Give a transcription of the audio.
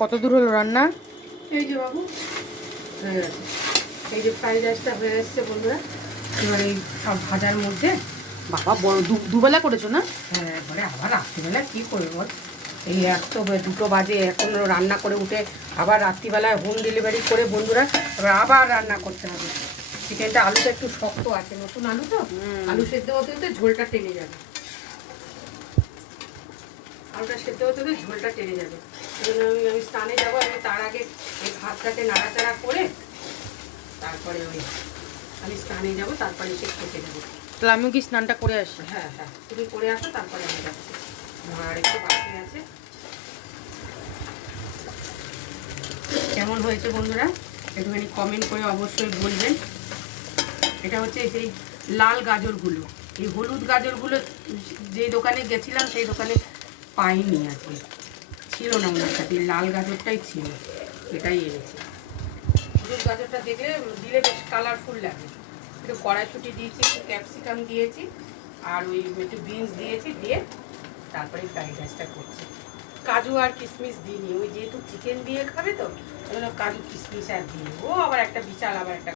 কত দূর হলো রান্না? এই যে বাবু হয়ে গেছে, এই যে ফ্রাইড রাইসটা হয়ে এসছে বন্ধুরা। এবার এই সব ভাজার মধ্যে বাবা বড় দুবেলা করেছো না? হ্যাঁ, এবারে আবার রাত্রিবেলা কী করবো বল, এই এক তো 2টো বাজে, এখন রান্না করে উঠে আবার রাত্রিবেলায় হোম ডেলিভারি করে বন্ধুরা এবার আবার রান্না করতে হবে। চিকেনটা আলুটা একটু শক্ত আছে, নতুন আলু তো, আলু সেদ্ধ হতে হতে ঝোলটা টেনে যাবে, আলুটা সেদ্ধ হতে হতে ঝোলটা টেনে যাবে। সেই জন্য আমি স্নানে যাবো, আমি তার আগে এই ভাতটাকে নাড়াচাড়া করে তারপরে আমি স্নানে যাবো, তারপরে এসে খেতে যাবো। তাহলে আমিও কি স্নানটা করে আসি? হ্যাঁ হ্যাঁ, তুমি করে আসো, তারপরে আমি যাচ্ছি, আর একটু বাকি আছে। কেমন হয়েছে বন্ধুরা একটুখানি কমেন্ট করে অবশ্যই বলবেন। এটা হচ্ছে সেই লাল গাজরগুলো, এই হলুদ গাজরগুলো যেই দোকানে গেছিলাম সেই দোকানে পাইনি, আজকে ছিল না ওনার সাথে, লাল গাজরটাই ছিল, এটাই এনেছি। হলুদ গাজরটা দেখলে দিলে বেশ কালারফুল লাগে। একটু কড়াইশুঁটি দিয়েছি, একটু ক্যাপসিকাম দিয়েছি, আর ওই একটু বিনস দিয়েছি, দিয়ে তারপরে ফ্রাইড রাইসটা করছি। কাজু আর কিশমিশ দিইনি, ওই যেহেতু চিকেন দিয়ে খাবে তো ওই জন্য কাজু কিশমিশ আর দিইনি। ও আবার একটা বিশাল আবার একটা